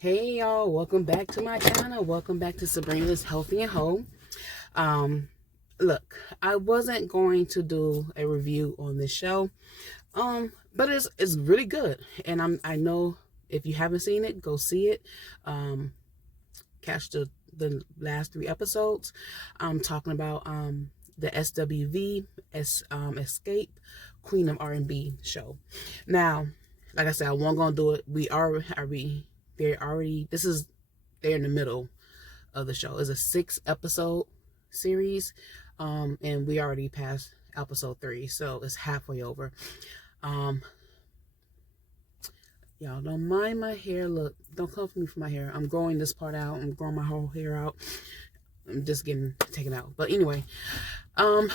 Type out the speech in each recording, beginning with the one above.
Hey y'all, welcome back to my channel. Welcome back to Sabrina's Healthy and Whole. Um, Look, I wasn't going to do a review on this show, but it's really good, and I know if you haven't seen it, go see it. Catch the last 3 episodes. I'm talking about the SWV Escape Queen of R&B show. Now, like I said, I wasn't gonna do it. They're in the middle of the show. It's a 6 episode series, and we already passed episode 3, so it's halfway over. Y'all don't mind my hair. Look, don't come for me for my hair. I'm growing this part out. I'm growing my whole hair out. I'm just getting taken out. But anyway, I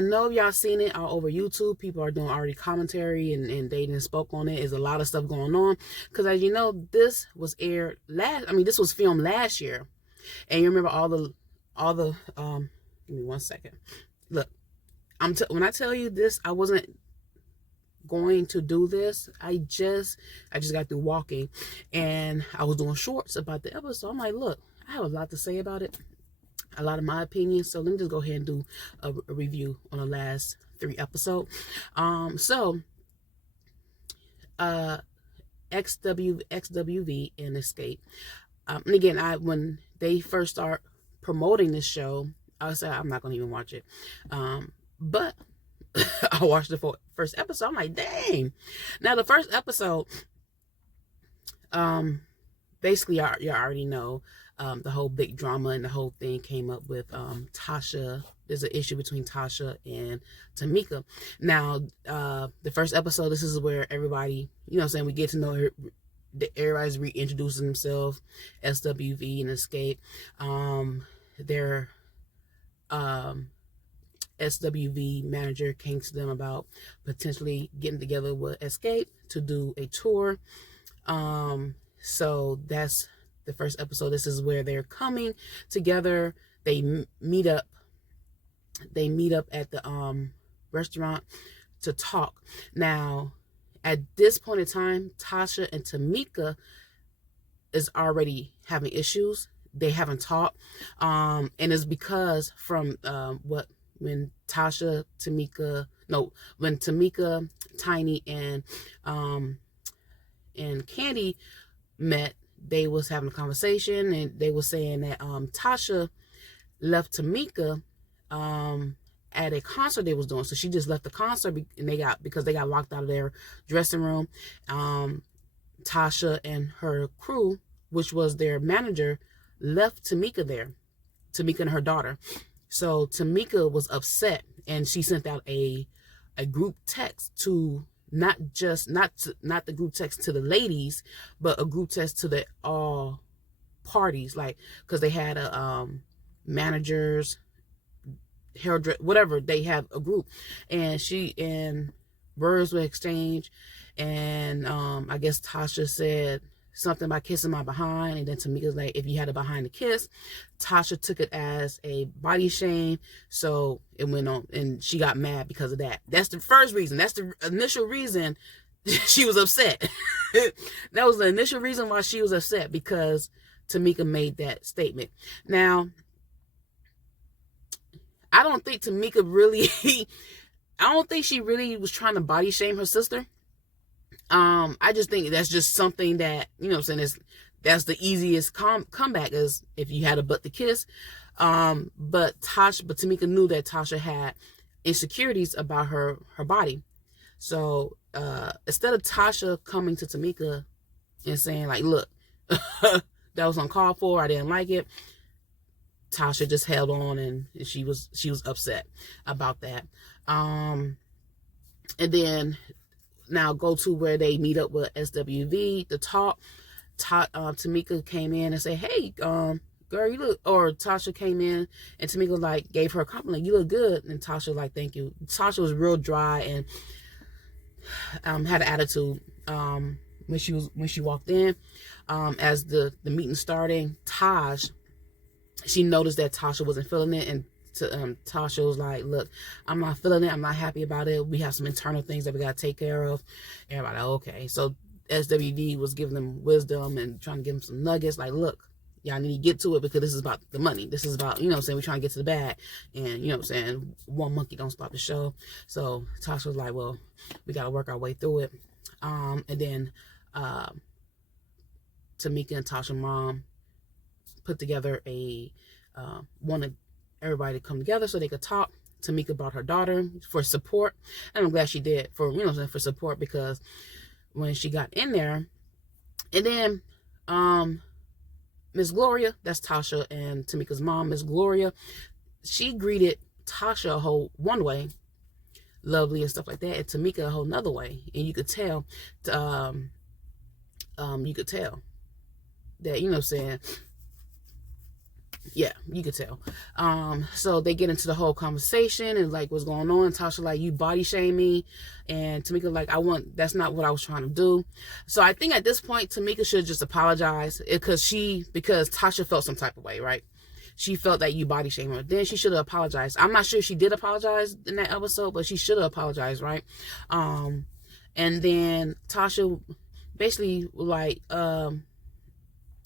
know y'all seen it all over YouTube. People are doing already commentary and they didn't spoke on it. There's a lot of stuff going on. Because as you know, this was this was filmed last year. And you remember all the give me 1 second. Look, when I tell you this, I wasn't going to do this. I just got through walking and I was doing shorts about the episode. I'm like, look, I have a lot to say about it. A lot of my opinions, so let me just go ahead and do a review on the last 3 episodes. XWV and Escape. And again, when they first start promoting this show, I said I'm not gonna even watch it. But I watched the first episode. I'm like, dang. Now the first episode, basically, you already know. The whole big drama and the whole thing came up with Tasha. There's an issue between Tasha and Tamika. Now, the first episode, this is where everybody, we get to know her. Everybody's reintroducing themselves. SWV and Escape. Their SWV manager came to them about potentially getting together with Escape to do a tour. So that's the first episode. This is where they're coming together. They meet up at the restaurant to talk. Now, at this point in time, Tasha and Tamika is already having issues. They haven't talked, and it's because from when Tamika, Tiny, and Candy met. They was having a conversation and they were saying that Tasha left Tamika at a concert they was doing. So she just left the concert and because they got locked out of their dressing room. Tasha and her crew, which was their manager, left Tamika there. Tamika and her daughter. So Tamika was upset and she sent out a group text to not the group text to the ladies, but a group text to the all parties, like, because they had a managers, hairdresser, whatever, they have a group, and words were exchanged, and I guess Tasha said something about kissing my behind, and then Tamika's like, if you had a behind to kiss. Tasha took it as a body shame, so it went on, and she got mad because of that. That's the first reason. That's the initial reason she was upset. That was the initial reason why she was upset, because Tamika made that statement. Now, I don't think Tamika really, I don't think she really was trying to body shame her sister. I just think that's just something that, that's the easiest comeback, is if you had a butt to kiss. But Tamika knew that Tasha had insecurities about her body. So instead of Tasha coming to Tamika and saying like, look, that was uncalled for, I didn't like it, Tasha just held on, and she was upset about that. And then now go to where they meet up with SWV to talk. Tamika came in and said, hey, girl, you look, or Tasha came in and Tamika gave her a compliment, you look good, and Tasha thank you. Tasha was real dry and had an attitude when she walked in. As the meeting starting, she noticed that Tasha wasn't feeling it, and Tasha was like, look, I'm not feeling it, I'm not happy about it, we have some internal things that we got to take care of. Everybody, okay. So SWD was giving them wisdom and trying to give them some nuggets. Like, look, y'all need to get to it because this is about the money. This is about, you know what I'm saying, we're trying to get to the bag. And, you know what I'm saying, one monkey don't stop the show. So Tasha was like, well, we got to work our way through it. And then Tamika and Tasha's mom put together wanted everybody to come together so they could talk. Tamika brought her daughter for support. And I'm glad she did for, you know, for support, because when she got in there, and then Miss Gloria, that's Tasha and Tamika's mom, Miss Gloria, she greeted Tasha a whole one way, lovely and stuff like that, and Tamika a whole nother way. And you could tell, that, you know what I'm saying, yeah, you could tell. So they get into the whole conversation and like what's going on. Tasha like, you body shame me, and Tamika like, that's not what I was trying to do. So I think at this point Tamika should just apologize, because Tasha felt some type of way, right? She felt that you body shamed her. Then she should have apologized. I'm not sure if she did apologize in that episode, but she should have apologized, right? And then Tasha basically like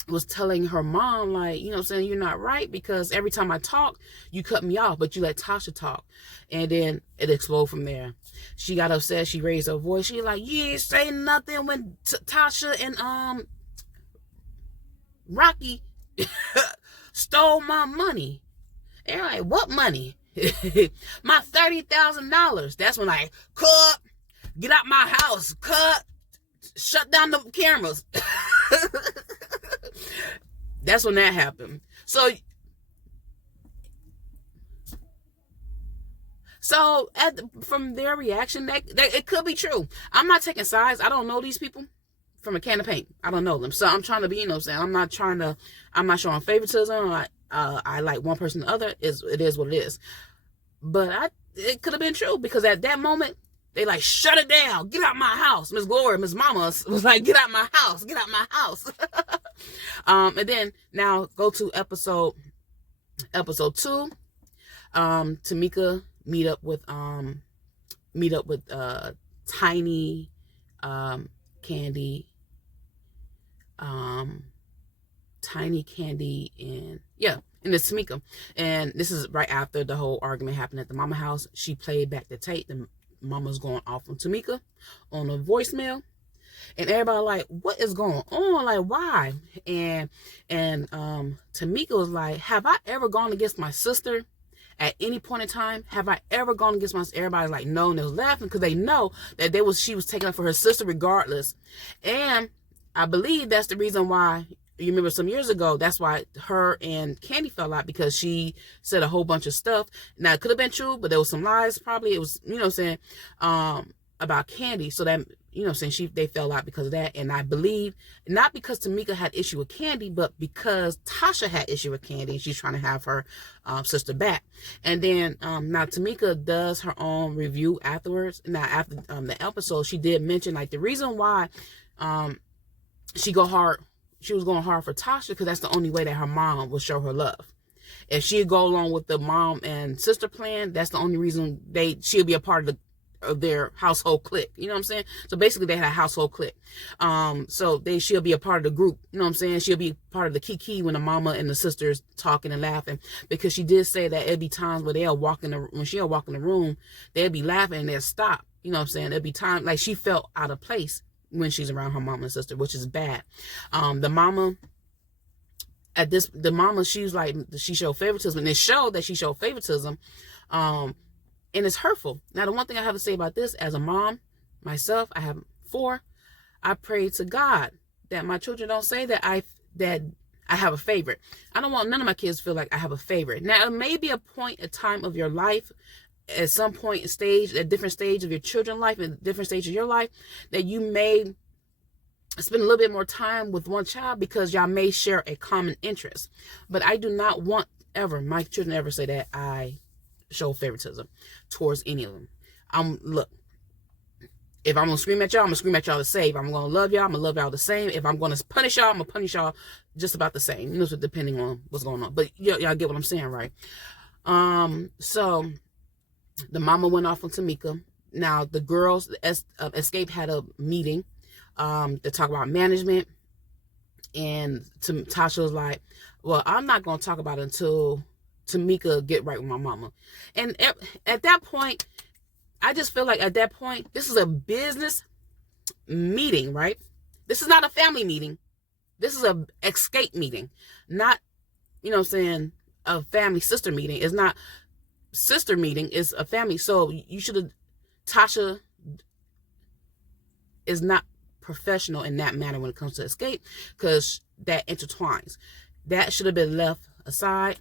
was telling her mom, like, you know what I'm saying, you're not right, because every time I talk, you cut me off, but you let Tasha talk. And then it exploded from there. She got upset. She raised her voice. She like, you ain't say nothing when Tasha and Rocky stole my money. And like, what money? My $30,000. That's when I cut, get out my house, cut, shut down the cameras. That's when that happened. So from their reaction, that it could be true. I'm not taking sides. I don't know these people from a can of paint. I don't know them. So I'm trying to be, you know what I'm saying, I'm not showing favoritism. I like one person or the other. It is what it is. But it could have been true, because at that moment, they like, shut it down. Get out my house. Miss Gloria, Miss Mama was like, get out my house. Get out my house. And then now go to episode 2. Tamika meet up with Tiny, Candy, and it's Tamika. And this is right after the whole argument happened at the mama house. She played back the tape. The mama's going off on Tamika on a voicemail, and everybody like, what is going on? Like, why? And Tamika was like, have I ever gone against my sister at any point in time? Have I ever gone against my sister? Everybody's like, no, and they was laughing, because they know that she was taking up for her sister regardless. And I believe that's the reason why, you remember some years ago, that's why her and Candy fell out, because she said a whole bunch of stuff. Now, it could have been true, but there was some lies. Probably it was, you know what I'm saying, about Candy. So that, you know what I'm saying, they fell out because of that. And I believe, not because Tamika had issue with Candy, but because Tasha had issue with Candy. She's trying to have her sister back. And then now Tamika does her own review afterwards. Now, after the episode, she did mention, like, the reason why she was going hard for Tasha, because that's the only way that her mom will show her love. If she'd go along with the mom and sister plan, that's the only reason she'll be a part of their household clique. You know what I'm saying? So basically they had a household clique. So she'll be a part of the group. You know what I'm saying? She'll be part of the kiki when the mama and the sisters talking and laughing, because she did say that it'd be times where when she'll walk in the room, they'll be laughing and they'll stop. You know what I'm saying? There'll be time, like, she felt out of place when she's around her mom and sister, which is bad. The mama, she was like, she showed favoritism, and it showed that she showed favoritism, and it's hurtful. Now, the one thing I have to say about this, as a mom myself, I have 4, I pray to God that my children don't say that I have a favorite. I don't want none of my kids to feel like I have a favorite. Now, it may be a time of your life, at some point a different stage of your children's life, at a different stage of your life, that you may spend a little bit more time with one child, because y'all may share a common interest. But I do not want my children ever say that I show favoritism towards any of them. Look, if I'm gonna scream at y'all, I'm gonna scream at y'all the same. If I'm gonna love y'all, I'm gonna love y'all the same. If I'm gonna punish y'all, I'm gonna punish y'all just about the same. You know, so depending on what's going on. But y'all get what I'm saying, right? So the mama went off on Tamika. Now the girls, Escape had a meeting to talk about management. And Tasha was like, well, I'm not going to talk about it until Tamika get right with my mama. And at that point, I just feel like at that point, this is a business meeting, right? This is not a family meeting. This is a escape meeting, not, you know what I'm saying, a family sister meeting. It's not sister meeting, it's a family. So you should have, Tasha is not professional in that manner when it comes to escape, because that intertwines. That should have been left aside.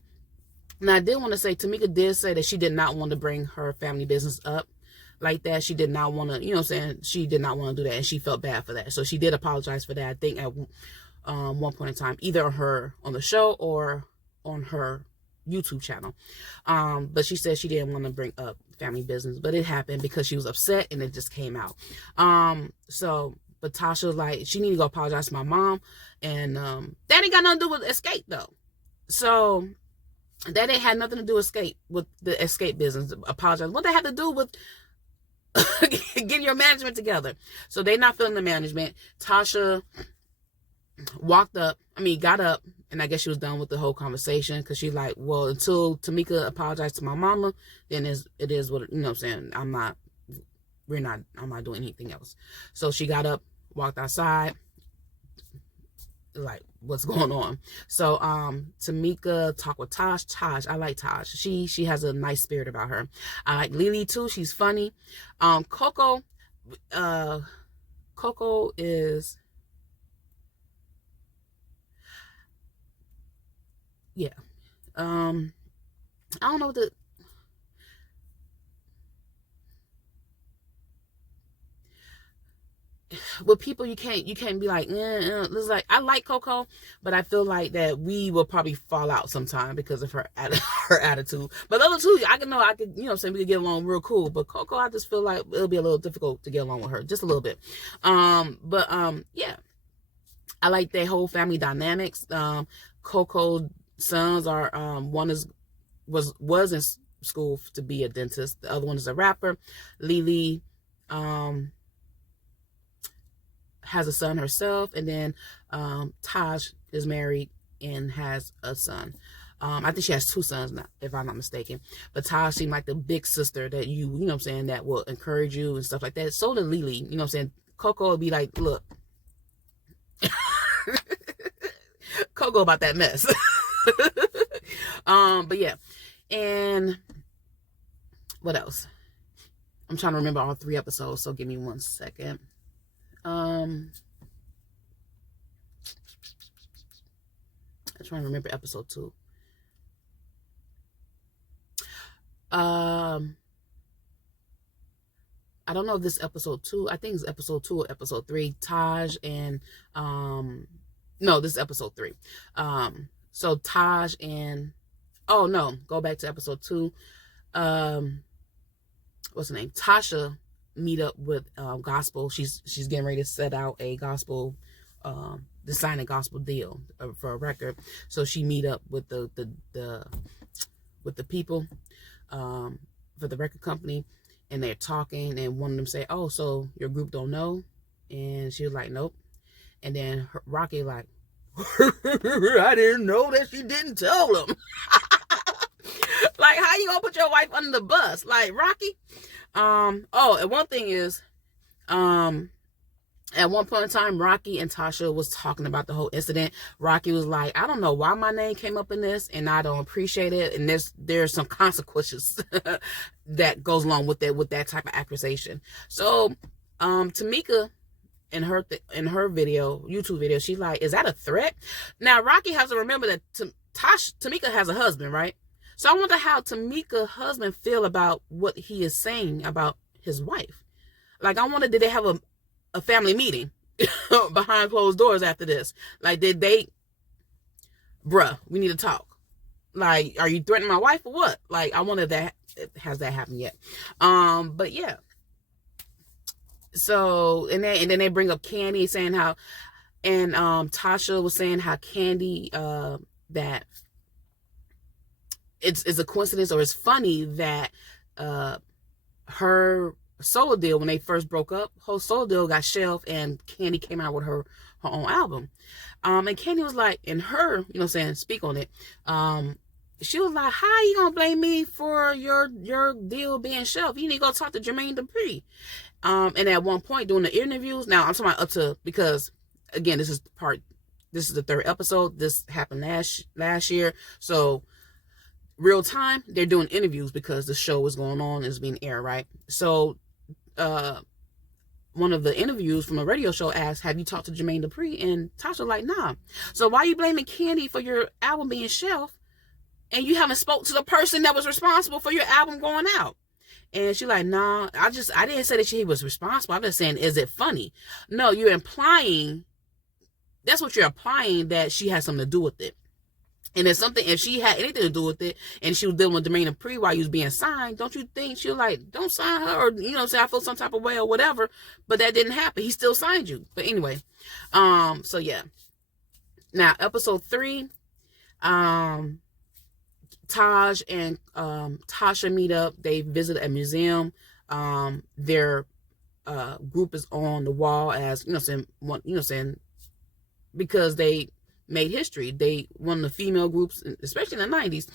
And I did want to say, Tamika did say that she did not want to bring her family business up like that. She did not want to, you know what I'm saying, she did not want to do that, and she felt bad for that. So she did apologize for that, I think, at one point in time, either on the show or on her YouTube channel. But she said she didn't want to bring up family business, but it happened because she was upset and it just came out. But Tasha was like, she need to go apologize to my mom, and that ain't got nothing to do with escape though. So that ain't had nothing to do with the escape business. Apologize. What they have to do with getting your management together? So they not feeling the management. Tasha got up, and I guess she was done with the whole conversation, because she's like, well, until Tamika apologized to my mama, then it is what, you know what I'm saying, I'm not doing anything else. So she got up, walked outside, like, what's going on? So Tamika talked with Taj. I like Taj. She has a nice spirit about her. I like Lily too. She's funny. Coco is, yeah. I don't know what with people, you can't be like, it's like, I like Coco, but I feel like that we will probably fall out sometime because of her attitude. But the other two, I could, you know what I'm saying, we could get along real cool. But Coco, I just feel like it'll be a little difficult to get along with her, just a little bit. Yeah, I like their whole family dynamics. Coco's sons are, one was in school to be a dentist. The other one is a rapper. Lily, has a son herself, and then Taj is married and has a son. I think she has two sons now, if I'm not mistaken. But Taj seemed like the big sister that you know what I'm saying, that will encourage you and stuff like that. So did Lily, you know what I'm saying. Coco would be like, look, Coco about that mess. But yeah, and what else? I'm trying to remember all 3 episodes, so give me 1 second. I'm trying to remember episode 2. I don't know if this is episode 2. I think it's episode 2 or episode 3. Taj and no, this is episode 3. So Taj and go back to episode 2. What's her name? Tasha meet up with Gospel. She's getting ready to set out a gospel, to sign a gospel deal for a record. So she meet up with the people for the record company, and they're talking, and one of them say, oh, so your group don't know? And she was like, nope. And then Rocky like, I didn't know that she didn't tell them. Like, how you gonna put your wife under the bus? Like, Rocky. And one thing is, at one point in time, Rocky and Tasha was talking about the whole incident. Rocky was like, I don't know why my name came up in this, and I don't appreciate it. And there's some consequences that goes along with that type of accusation. So, Tamika, in her YouTube video, she's like, is that a threat? Now, Rocky has to remember that Tamika has a husband, right? So I wonder how Tamika's husband feel about what he is saying about his wife. Like, I wonder, did they have a family meeting behind closed doors after this? Like, did they, bruh, we need to talk. Like, are you threatening my wife or what? Like, I wonder if that has that happened yet. But yeah. So, and then they bring up Candy, saying how, and Tasha was saying how Candy, that it's a coincidence, or it's funny that her solo deal when they first broke up. Whole solo deal got shelved, and Candy came out with her own album. And Candy was like, in her, speak on it. She was like, how you gonna blame me for your deal being shelved? You need to go talk to Jermaine Dupri. And at one point during the interviews, now I'm talking about up to, because again, this is the third episode. This happened last year. So real time, they're doing interviews because the show is going on, is being aired, right? So one of the interviews from a radio show asked, have you talked to Jermaine Dupri? And Tasha was like, nah. So why are you blaming Candy for your album being shelved? And you haven't spoke to the person that was responsible for your album going out. And she's like, nah, I didn't say that she was responsible. I'm just saying, is it funny? No, you're implying, that's what you're implying, that she has something to do with it. And if she had anything to do with it, and she was dealing with Jermaine Dupri while you was being signed, don't you think she'll like, don't sign her, or, say I feel some type of way or whatever, but that didn't happen. He still signed you. But anyway, so yeah. Now, episode 3, Taj and Tasha meet up. They visit a museum. Their group is on the wall as, because they made history. They one of the female groups, especially in the 90s.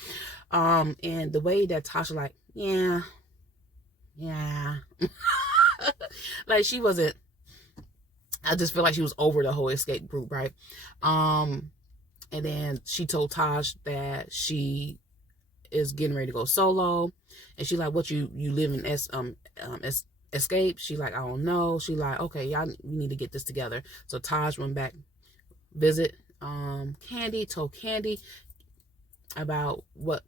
And the way that Tasha like, yeah. Like she wasn't, I just feel like she was over the whole escape group, right? And then she told Taj that she is getting ready to go solo, and she like, what, you live in escape? She like, I don't know. She like, okay, y'all, we need to get this together. So Taj went back visit Candy, told Candy about what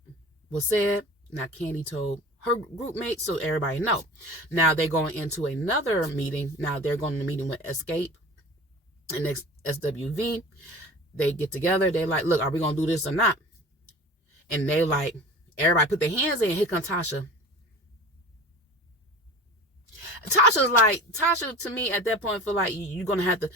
was said. Now Candy told her group mates, so everybody know. Now they're going into another meeting. Now they're going to meeting with Escape and SWV. They get together. They're like, look, are we gonna do this or not? And they like, everybody put their hands in. Here comes Tasha. Tasha to me at that point feel like you have to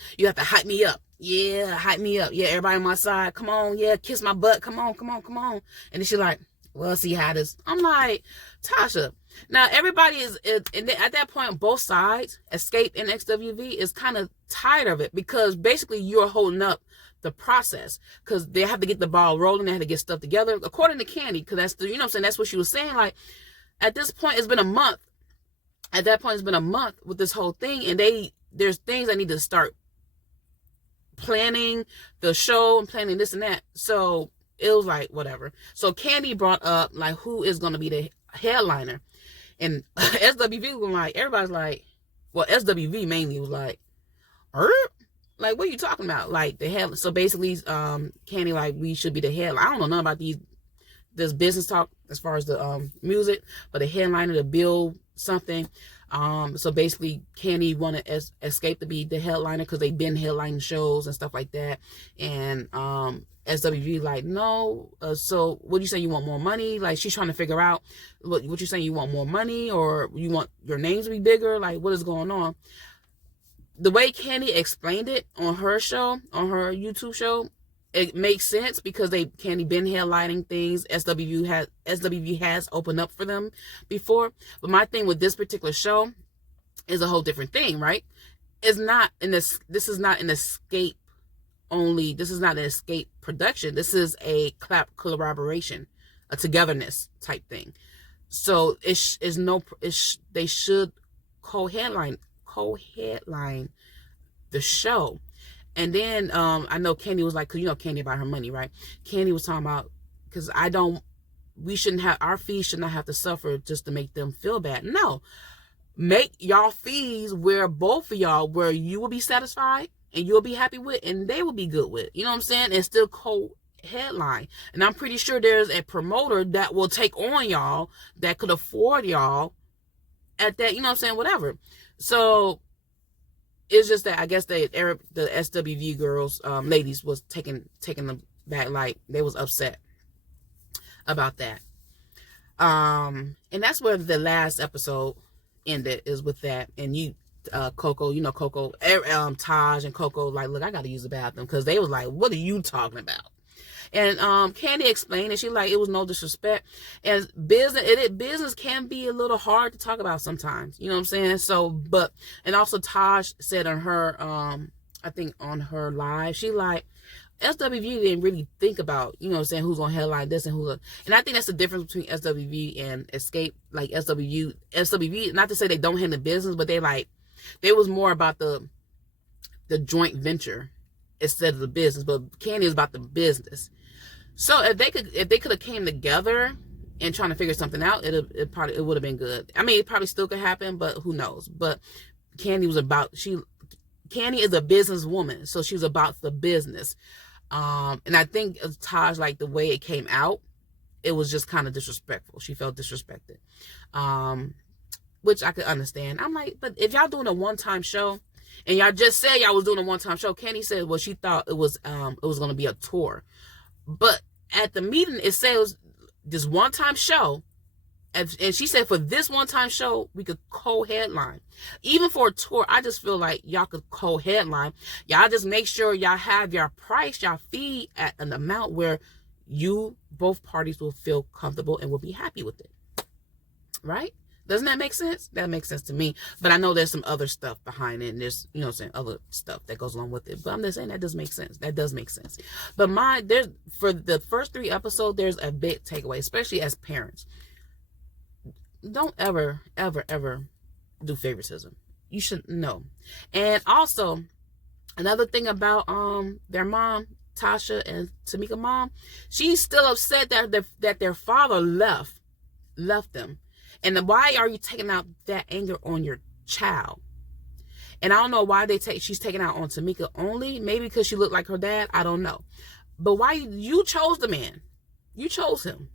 hype me up. Yeah, hype me up. Yeah, everybody on my side. Come on, yeah, kiss my butt. Come on. And then she's like, well, see how this. I'm like, Tasha. Now everybody is and at that point, both sides, Escape and XWV, is kind of tired of it, because basically you're holding up the process, because they have to get the ball rolling. They have to get stuff together, according to Candy, because that's that's what she was saying. Like, at this point, it's been a month. At that point, it's been a month with this whole thing, and there's things I need to start planning the show and planning this and that. So it was like, whatever. So Candy brought up, like, who is going to be the headliner, and SWV was like, everybody's like, well, SWV mainly was like, like, what are you talking about? Like, the head. So basically, Candy like, we should be the headline. I don't know nothing about this business talk as far as the music, but the headliner to build something. So basically, Candy wanted Escape to be the headliner because they've been headlining shows and stuff like that. And SWV like, no. So what you say, you want more money? Like, she's trying to figure out what you saying, you want more money, or you want your names to be bigger? Like, what is going on? The way Candy explained it on her show, on her YouTube show, it makes sense, because Candy been headlining things. SWV has opened up for them before. But my thing with this particular show is a whole different thing, right? It's not in this. This is not an Escape only. This is not an Escape production. This is a collaboration, a togetherness type thing. So they should co-headline the show. And then I know Candy was like, because Candy about her money, right? Candy was talking about, because we shouldn't have, our fees should not have to suffer just to make them feel bad. No, make y'all fees where both of y'all, where you will be satisfied and you'll be happy with, and they will be good with, you know what I'm saying? And still co-headline. And I'm pretty sure there's a promoter that will take on y'all, that could afford y'all at that, you know what I'm saying? Whatever. So it's just that I guess the SWV girls, ladies, was taking them back, like they was upset about that. And that's where the last episode ended, is with that. And Coco, Coco, Taj and Coco, like, look, I got to use the bathroom, because they was like, what are you talking about? And Candy explained, and she like, it was no disrespect. And business can be a little hard to talk about sometimes. You know what I'm saying? So, but, and also Taj said on her, I think on her live, she like, SWV didn't really think about, you know what I'm saying, who's on headline this and who's on, and I think that's the difference between SWV and Escape. Like SWV, not to say they don't handle business, but they was more about the joint venture instead of the business. But Candy is about the business. So if they could have came together and trying to figure something out, it would have been good. I mean, it probably still could happen, but who knows? But Candy is a businesswoman, so she's about the business. And I think Taj, like the way it came out, it was just kind of disrespectful. She felt disrespected, which I could understand. I'm like, but if y'all doing a one-time show, and y'all just said y'all was doing a one-time show, Candy said, well, she thought it was going to be a tour, but at the meeting it says this one-time show. And she said for this one-time show, we could co-headline. Even for a tour, I just feel like y'all could co-headline. Y'all just make sure y'all have your price, y'all fee at an amount where both parties will feel comfortable and will be happy with it. Right? Doesn't that make sense? That makes sense to me. But I know there's some other stuff behind it. And there's, you know what I'm saying, other stuff that goes along with it. But I'm just saying that does make sense. That does make sense. But for the first 3 episodes, there's a big takeaway, especially as parents. Don't ever, ever, ever do favoritism. You shouldn't know. And also, another thing about their mom, Tasha and Tamika mom, she's still upset that their father left them. And then why are you taking out that anger on your child? And I don't know why she's taking out on Tamika only. Maybe because she looked like her dad. I don't know. But why you chose the man? You chose him.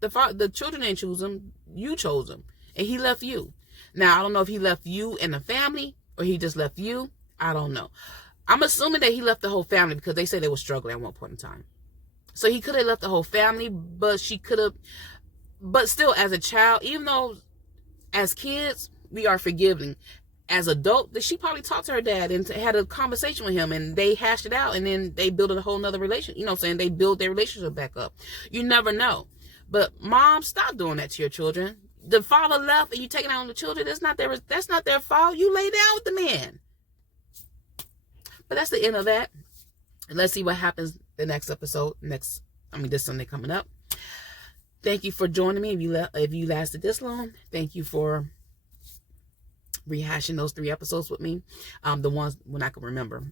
The children didn't choose him. You chose him. And he left you. Now, I don't know if he left you and the family or he just left you. I don't know. I'm assuming that he left the whole family because they said they were struggling at one point in time. So he could have left the whole family, but but still, as a child, even though as kids, we are forgiving. As adult, she probably talked to her dad and had a conversation with him and they hashed it out and then they built a whole nother relationship. You know what I'm saying? They build their relationship back up. You never know. But mom, stop doing that to your children. The father left and you taking out on the children. That's not their fault. You lay down with the man. But that's the end of that. And let's see what happens the next episode. This Sunday coming up. Thank you for joining me. If you lasted this long, thank you for rehashing those 3 episodes with me. The ones when I can remember.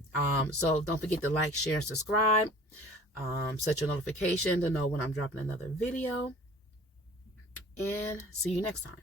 So don't forget to like, share, and subscribe. Set your notification to know when I'm dropping another video. And see you next time.